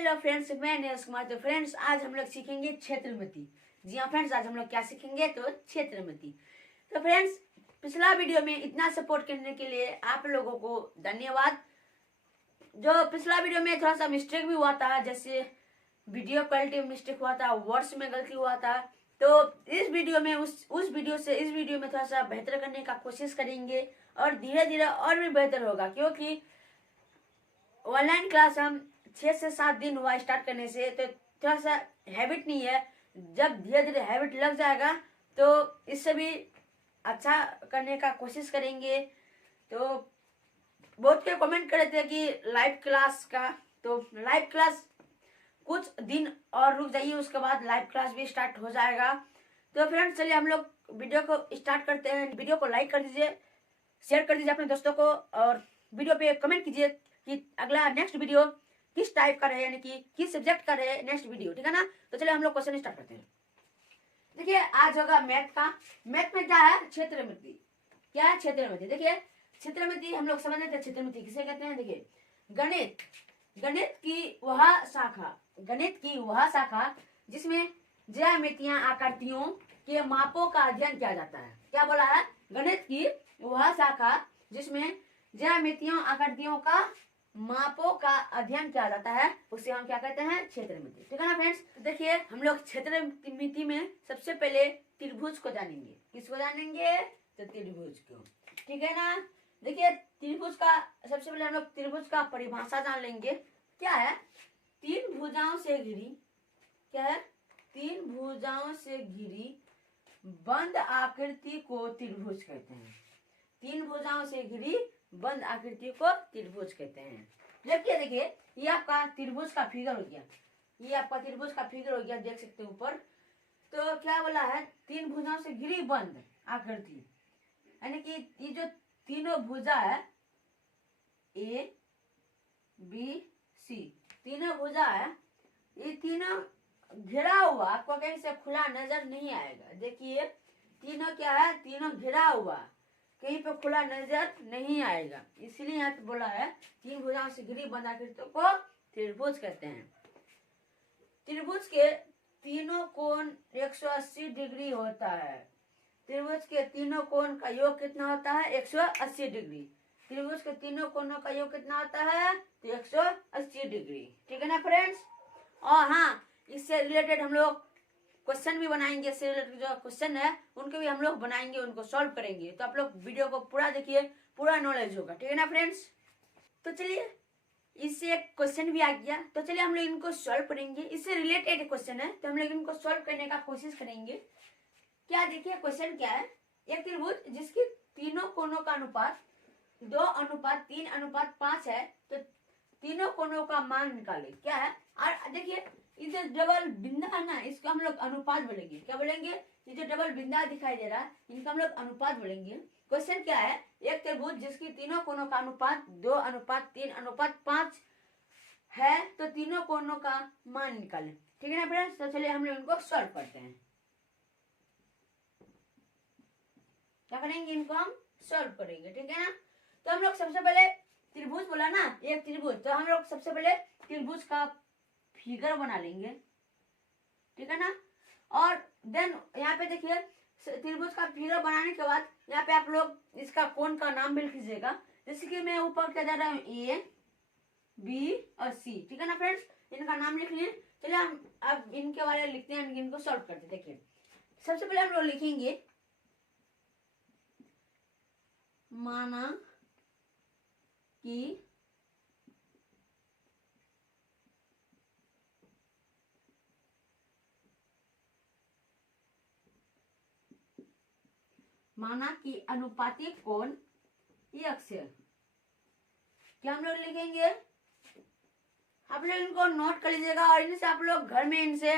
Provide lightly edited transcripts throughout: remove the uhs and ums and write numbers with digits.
Hello friends, मैं नीरज कुमार। तो friends, आज हम लोग सीखेंगे क्षेत्रमिति। जी हाँ फ्रेंड्स, आज हम लोग क्या सीखेंगे? तो क्षेत्रमिति। तो फ्रेंड्स, पिछला वीडियो में इतना सपोर्ट करने के लिए आप लोगों को धन्यवाद। जो पिछला वीडियो में थोड़ा सा मिस्टेक भी हुआ था, जैसे वीडियो क्वालिटी में मिस्टेक हुआ था, वर्ड्स में गलती हुआ था, तो इस वीडियो में उस वीडियो से इस वीडियो में थोड़ा सा बेहतर करने का कोशिश करेंगे और धीरे धीरे और भी बेहतर होगा, क्योंकि ऑनलाइन क्लास हम 6 से 7 दिन हुआ स्टार्ट करने से, तो थोड़ा सा हैबिट नहीं है। जब धीरे धीरे हैबिट लग जाएगा तो इससे भी अच्छा करने का कोशिश करेंगे। तो बहुत के कमेंट कर रहे थे कि लाइव क्लास का, तो लाइव क्लास कुछ दिन और रुक जाइए, उसके बाद लाइव क्लास भी स्टार्ट हो जाएगा। तो फ्रेंड्स, चलिए हम लोग वीडियो को स्टार्ट करते हैं। वीडियो को लाइक कर दीजिए, शेयर कर दीजिए अपने दोस्तों को, और वीडियो पे कमेंट कीजिए कि अगला नेक्स्ट वीडियो किस टाइप का रहे, यानी कि किस सब्जेक्ट का रहे नेक्स्ट वीडियो, ठीक है ना। तो चलिए हम लोग क्वेश्चन स्टार्ट करते हैं। देखिए, आज होगा मैथ का। मैथ में क्या है? क्षेत्रमिति। क्या है? क्षेत्रमिति। देखिए, क्षेत्रमिति हम लोग समझ लेते हैं। क्षेत्रमिति किसे कहते हैं? देखिए, गणित गणित की वह शाखा जिसमें ज्यामितियां आकृतियों के मापों का अध्ययन किया जाता है। क्या बोला है? गणित की वह शाखा जिसमें ज्यामितियों आकृतियों का मापों का अध्ययन किया जाता है, उसे हम क्या कहते हैं? क्षेत्रमिति, ठीक है ना फ्रेंड्स। देखिए, हम लोग क्षेत्रमिति में सबसे पहले त्रिभुज को जानेंगे। किसको जानेंगे? तो त्रिभुज को, ठीक है ना। देखिए, त्रिभुज का सबसे पहले हम लोग त्रिभुज का परिभाषा जान लेंगे। क्या है? तीन भुजाओं से घिरी, क्या है? तीन भुजाओं से घिरी बंद आकृति को त्रिभुज कहते हैं। तीन भुजाओं से घिरी बंद आकृति को त्रिभुज कहते हैं। देखिए देखिए, ये आपका त्रिभुज का फिगर हो गया। ये आपका त्रिभुज का फिगर हो गया, देख सकते हैं ऊपर। तो क्या बोला है? तीन भुजाओं से घिरी बंद आकृति, यानी कि ये जो तीनों भुजा है, ए बी सी, तीनों भुजा है, ये तीनों घिरा हुआ, आपको कहीं से खुला नजर नहीं आएगा। देखिए, तीनों क्या है? तीनों घिरा हुआ, कहीं पे खुला नजर नहीं आएगा, इसलिए यहाँ पे बोला है तीन भुजाओं से घिरी बंद आकृति को त्रिभुज कहते हैं। त्रिभुज के तीनों कोण 180 डिग्री होता है। त्रिभुज के तीनों कोण का योग कितना होता है? 180 डिग्री। त्रिभुज के तीनों कोणों का योग कितना होता है? तो 180 डिग्री, ठीक है ना फ्रेंड्स। और हाँ, इससे रिलेटेड हम लोग क्वेश्चन भी बनाएंगे। इससे रिलेटेड जो क्वेश्चन है उनके भी हम लोग बनाएंगे, उनको सॉल्व करेंगे। तो आप लोग वीडियो को पूरा देखिए, पूरा नॉलेज होगा, ठीक है ना फ्रेंड्स। तो चलिए, इससे एक क्वेश्चन भी आ गया, तो चलिए हम लोग इनको सॉल्व करेंगे। इससे रिलेटेड क्वेश्चन है, तो हम लोग इनको सॉल्व करने का कोशिश करेंगे। क्या? देखिए, क्वेश्चन क्या है? एक त्रिभुज जिसकी तीनों कोणों का अनुपात 2:3:5 है, तो तीनों कोणों का मान निकाले। क्या है? और देखिए, ये जो डबल बिंदा है ना, इसको हम लोग अनुपात बोलेंगे। क्या बोलेंगे? ये जो डबल बिंदा दिखाई दे रहा है, इनका हम लोग अनुपात बोलेंगे। क्वेश्चन क्या है? एक त्रिभुज जिसकी तीनों कोणों का अनुपात 2:3:5 है, तो तीनों कोणों का मान निकाले, ठीक है ना फ्रेंड्स। तो चलिए हम लोग इनको सॉल्व करते हैं। क्या करेंगे? इनको हम सॉल्व करेंगे, ठीक है ना। तो हम लोग सबसे पहले त्रिभुज बोला ना, एक त्रिभुज, तो हम लोग सबसे पहले त्रिभुज का फिगर बना लेंगे, ठीक है ना। और देन यहाँ पे देखिए, त्रिभुज का फिगर बनाने के बाद यहाँ पे आप लोग इसका कोण का नाम भी लिख लीजिएगा। जैसे कि मैं ऊपर क्या जा रहा हूँ, ए बी और सी, ठीक है ना फ्रेंड्स। इनका नाम लिख लिए। चलिए हम अब इनके वाले लिखते हैं, इनको सॉल्व करते हैं। देखिए, सबसे पहले हम लोग लिखेंगे माना कि अनुपातिक कोण x है। क्या हम लोग लिखेंगे? आप लोग इनको नोट कर लीजिएगा, और इनसे आप लोग घर में इनसे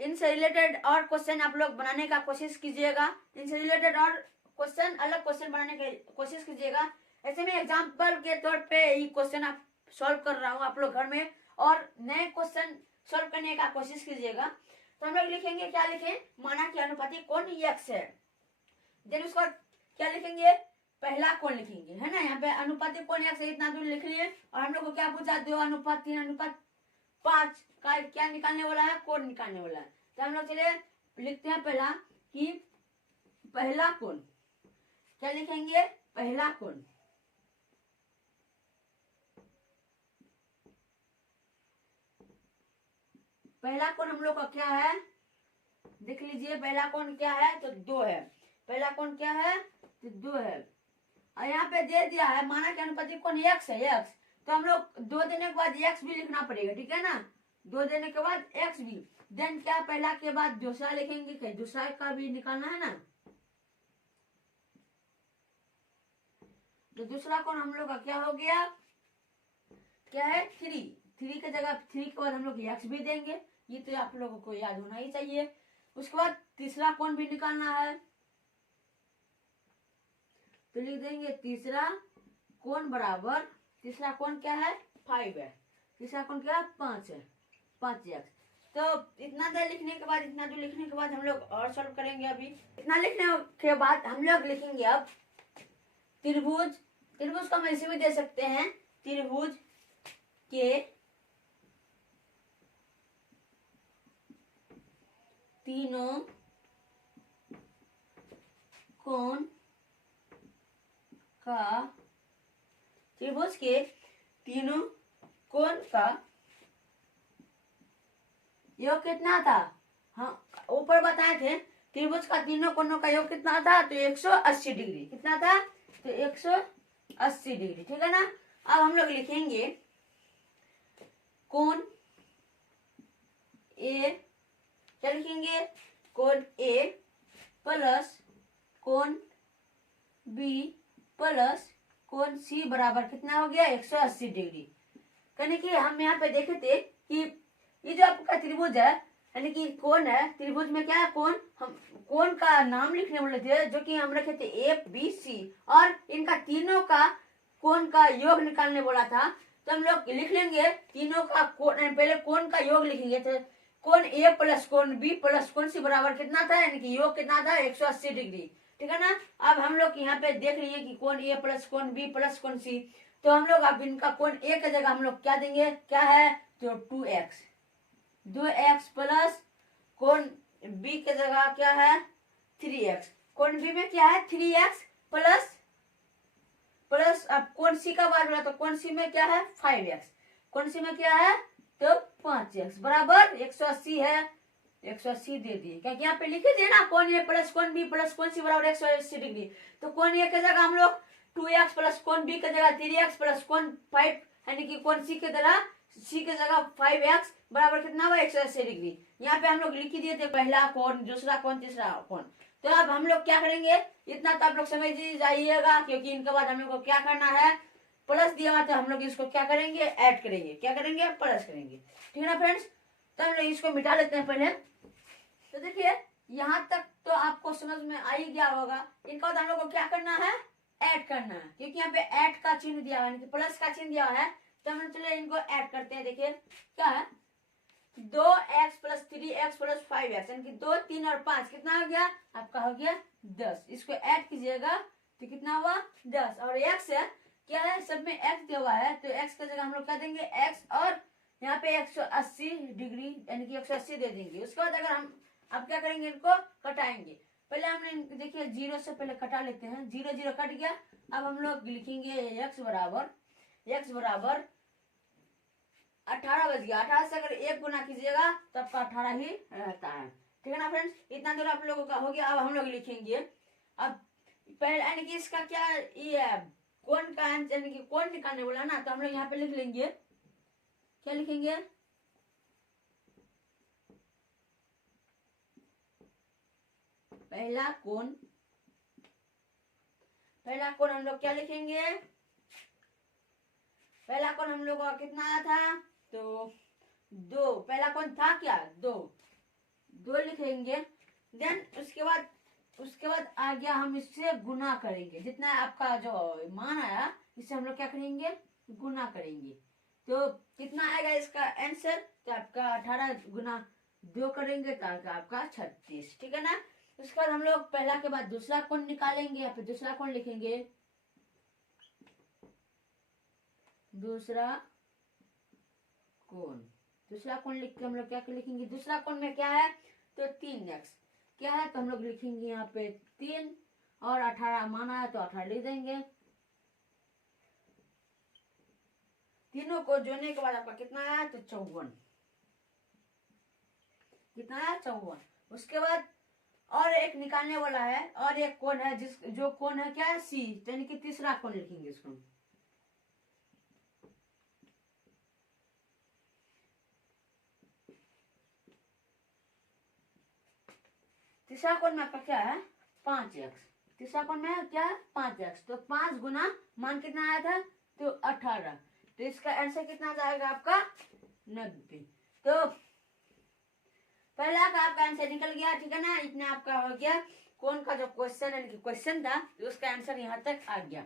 रिलेटेड और क्वेश्चन आप लोग बनाने का कोशिश कीजिएगा। इनसे रिलेटेड और क्वेश्चन, अलग क्वेश्चन बनाने की कोशिश कीजिएगा। ऐसे में एग्जाम्पल के तौर पे ये क्वेश्चन आप सॉल्व कर रहा हूँ, आप लोग घर में और नए क्वेश्चन सॉल्व करने का कोशिश कीजिएगा। तो हम लोग लिखेंगे, क्या लिखें? माना कि अनुपातिक कोण x है। देन उसको क्या लिखेंगे? पहला कोण लिखेंगे, है ना। यहाँ पे अनुपातिक कोण x है, इतना दूर लिख लिए। और हम लोग को क्या पूछा? 2:3:5 5 का क्या निकालने वाला है, कोण निकालने वाला है। तो हम लोग चलिए लिखते हैं पहला कि पहला कोण, क्या लिखेंगे, पहला कोण। पहला कोण हम लोग का क्या है, देख लीजिए पहला कोण क्या है, तो 2 है। पहला कोण क्या है, तो 2 है। और यहाँ पे दे दिया है माना के अनुपाती कोण x है, x। तो हम लोग 2 देने के बाद x भी लिखना पड़ेगा, ठीक है ना। 2 देने के बाद x भी, देन क्या पहला के बाद दूसरा लिखेंगे, क्या दूसरा का भी निकालना है ना। तो दूसरा कोण हम लोग का क्या हो गया, क्या है 3। 3 के जगह 3 के बाद हम लोग x भी देंगे, ये तो आप लोगों को याद होना ही चाहिए। उसके बाद तीसरा कोण भी निकालना है, तो लिख देंगे तीसरा कोण बराबर, तीसरा कोण क्या है 5 है, तीसरा कोण क्या है 5 है, 5x। तो इतना देर लिखने के बाद, इतना जो लिखने के बाद हम लोग और सॉल्व करेंगे। अभी इतना लिखने के बाद हम लोग लिखेंगे अब त्रिभुज। त्रिभुज को हम ऐसे भी दे सकते हैं, त्रिभुज के तीनों कोण का, त्रिभुज के तीनों कोण का योग कितना था, हाँ ऊपर बताए थे त्रिभुज का तीनों कोणों का योग कितना था, तो 180 डिग्री। कितना था, तो 180 डिग्री, ठीक है ना। अब हम लोग लिखेंगे कोण ए, क्या लिखेंगे, कोण ए प्लस कोण बी प्लस कोण सी बराबर कितना हो गया 180 डिग्री। यानी कि हम यहाँ पे देखे थे कि ये जो आपका त्रिभुज है, यानी कि कोण है, त्रिभुज में क्या है कोण, हम कोण का नाम लिखने वाले थे जो कि हम रखे थे ए बी सी, और इनका तीनों का कोण का योग निकालने बोला था। तो हम लोग लिख लेंगे तीनों का कोण, पहले कोण का योग लिखेंगे। तो कोण ए प्लस कोण बी प्लस कोण सी बराबर कितना था, यानी कि योग कितना था 180 डिग्री, ठीक है ना। अब हम लोग यहाँ पे देख लिए कि कोण ए प्लस कोण बी प्लस कोण सी, तो हम लोग अब इनका कोण ए के जगह हम लोग क्या देंगे, क्या है, तो 2x, 2x प्लस कोण बी के जगह क्या है 3x, कोण बी में क्या है 3x प्लस प्लस, अब कोण सी का बात बोला तो कोण सी में क्या है 5x, कोण सी में क्या है तो 5x बराबर 180 है, 180 दे दिए, क्योंकि यहाँ पे लिखे थे ना कोण ए प्लस कोण बी प्लस कोण सी बराबर 180 डिग्री। तो कोण ए के जगह हम लोग 2x प्लस कोण बी के जगह 3x प्लस कोण 5, यानी कि कोण सी के जगह 5x बराबर कितना हुआ 180 डिग्री। यहाँ पे हम लोग लिख दिए थे पहला कोण, दूसरा कोण, तीसरा कोण। तो अब हम लोग क्या करेंगे, इतना तो आप लोग समझ जाइएगा, क्योंकि इनके बाद हम लोग को क्या करना है, प्लस दिया हुआ तो हम लोग इसको क्या करेंगे, ऐड करेंगे, क्या करेंगे, प्लस करेंगे, ठीक है ना फ्रेंड्स। तो हम लोग इसको मिटा लेते हैं पहले। तो देखिए यहाँ तक तो आपको समझ में आ ही गया होगा। इनका बाद हम लोग को क्या करना है, ऐड करना है, क्योंकि यहाँ पे ऐड का चिन्ह दिया हुआ है, प्लस का चिन्ह दिया हुआ है। तो हम चलिए इनको ऐड करते हैं। देखिए क्या है, 2x plus 3x plus 5x, यानी कि 2 3 और 5 कितना हो गया, आपका हो गया 10। इसको ऐड कीजिएगा तो कितना हुआ 10, और x है क्या है, सब में x दिया हुआ है, तो x की जगह हम लोग क्या देंगे x, और यहाँ पे 180 डिग्री यानी कि 180 दे देंगे। उसके बाद अगर हम अब क्या करेंगे, इनको कटाएंगे। पहले हमने देखिए 0 से पहले कटा लेते हैं, 0 0 कट गया। अब हम लोग लिखेंगे x बराबर 18 बज गया। 18 से अगर 1 गुना कीजिएगा तो आपका 18 ही रहता है, ठीक है ना फ्रेंड्स। इतना दूर आप लोगों का हो गया। अब हम लोग लिखेंगे, अब पहले यानी कि इसका क्या ये कोण का यानी कि कोण निकालने बोला ना, तो हम लोग यहाँ पे लिख लेंगे, क्या लिखेंगे, पहला कोण हम लोग क्या लिखेंगे, पहला कोण हम लोग का कितना आया था, तो 2, पहला कोण था क्या 2 लिखेंगे। देन उसके बाद आ गया, हम इससे गुना करेंगे, जितना आपका जो मान आया इससे हम लोग क्या करेंगे, गुना करेंगे। तो कितना आएगा इसका आंसर, तो आपका 18 गुना 2 करेंगे तो आपका 36, ठीक है ना। उसके बाद हम लोग पहला के बाद दूसरा कोण निकालेंगे, या फिर दूसरा कोण लिखेंगे, दूसरा कोण, दूसरा कोण लिख के हम लोग क्या लिखेंगे, दूसरा कोण में क्या है तो 3x क्या है, तो हम लोग लिखेंगे यहाँ पे 3 और 18 माना है तो 18 लिख देंगे। तीनों को जोड़ने के बाद आपका कितना आया तो 54, कितना आया 54। उसके बाद और एक निकालने वाला है, और एक कोण है जो कोण है क्या है C, यानी कि तीसरा कोण लिखेंगे इसको। तीसरा कोण में आपका क्या है 5x, तीसरा कोण में क्या है 5x, तो 5 गुना मान कितना आया था तो 18, तो इसका आंसर कितना जाएगा आपका 90। तो पहला का आपका आंसर निकल गया, ठीक है ना, इतना आपका हो गया कौन का जो क्वेश्चन था तो उसका आंसर यहाँ तक आ गया।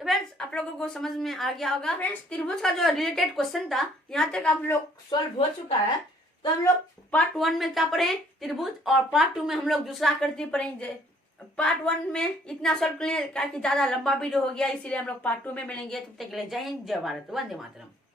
तो फ्रेंड्स आप लोगों को समझ में आ गया होगा। फ्रेंड्स त्रिभुज का जो रिलेटेड क्वेश्चन था यहाँ तक आप लोग सॉल्व हो चुका है। तो हम लोग पार्ट 1 में क्या पढ़े त्रिभुज, और पार्ट 2 में हम लोग दूसरा आकृति पढ़ेंगे। पार्ट 1 में इतना सॉल्व करें क्या कि ज्यादा लंबा वीडियो हो गया, इसीलिए हम लोग पार्ट 2 में मिलेंगे। तब तक के लिए जय हिंद, जय भारत, वंदे मातरम।